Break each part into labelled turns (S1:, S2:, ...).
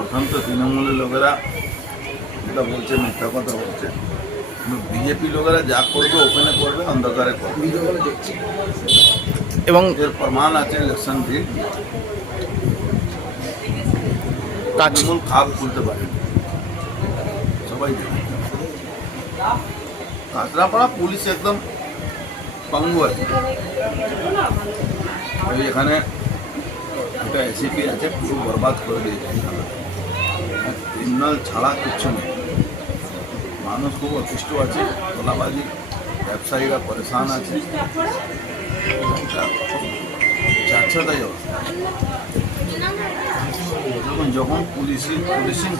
S1: প্রথম তো তৃণমূলের লোকেরা যেটা বলছে মিথ্যা কথা বলছে। বিজেপি লোকেরা যা করবে ওপেনে করবে অন্ধকারে করবে।
S2: এবং
S1: এর প্রমাণ আছে ইলেকশন
S2: কাজ
S1: তৃণমূল খাপ খুলতে পারে। সবাই কাঁচরাপাড়া পুলিশ একদম পঙ্গু আছে। এখানে একটা এসিপি আছে পুরো বরবাদ করে দিয়েছে। ক্রিমিনাল ছাড়া কিচ্ছু নেই। মানুষ খুব অতিষ্ঠ আছে তোলাবাজি ব্যবসায়ীরা পরেশান আছে। যাচ্ছেতাই অবস্থা। যখন যখন পুলিশি পুলিশিং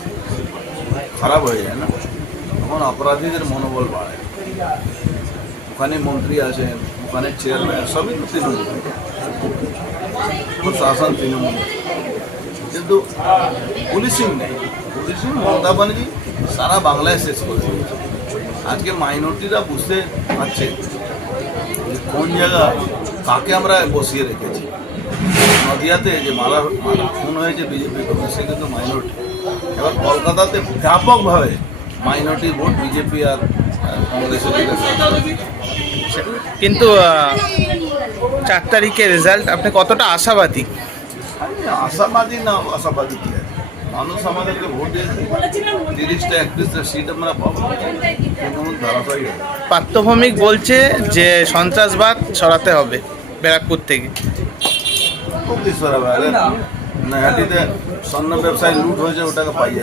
S1: খারাপ হয়ে যায় না, তখন অপরাধীদের মনোবল বাড়ে। ওখানে মন্ত্রী আছেন ওখানে চেয়ারম্যান সবই তো তৃণমূল। প্রশাসন তৃণমূল। কিন্তু পুলিশিং নেই। মমতা ব্যানার্জি সারা বাংলায় শেষ করে দিয়েছে আজকে মাইনরিটিরা বুঝতে পারছে কোন জায়গা কাকে আমরা বসিয়ে রেখেছি। নদিয়াতে যে মারা খুন হয়েছে বিজেপি সে কিন্তু মাইনরিটি এবার কলকাতাতে ব্যাপকভাবে মাইনরিটি ভোট বিজেপি আর কংগ্রেসের
S2: কিন্তু চার তারিখের রেজাল্ট আপনি কতটা আশাবাদী?
S1: আশাবাদী না আশাবাদী কি? মানুষ আমাদেরকে ভোট দিয়েছে তিরিশটা একত্রিশটা সিট আমরা পাবো। ধারাবাহিক
S2: পার্থভৌমিক বলছে যে সন্ত্রাসবাদ সরাতে হবে ব্যারাকপুর থেকে।
S1: খুব কিছু নয়াটিতে স্বর্ণ ব্যবসায় লুট হয়েছে ওটাকে পাইয়ে